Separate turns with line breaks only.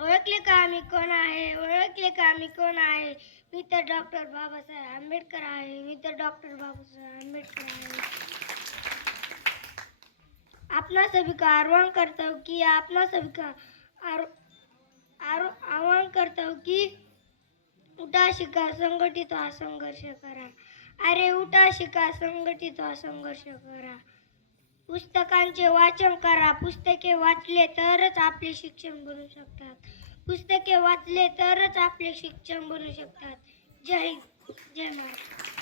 ओळखले का मी कोण आहे? ओळखले का मी कोण आहे? मी तर डॉक्टर बाबासाहेब आंबेडकर आहे. मी तर डॉक्टर बाबासाहेब आंबेडकर आहे. अपना सभी का आह्वान करता हूँ कि अपना सभी का आह्वान करता हूँ कि उठा शिका, संघटित व्हा, संघर्ष करा. अरे, उठा शिका, संघटित व्हा, संघर्ष करा. पुस्तकांचे वाचन करा. पुस्तके वाचले तरच आपले शिक्षण बनू शकतात. पुस्तके वाचले तरच आपले शिक्षण बनू शकतात. जय हिंद. जय महाराष्ट्र.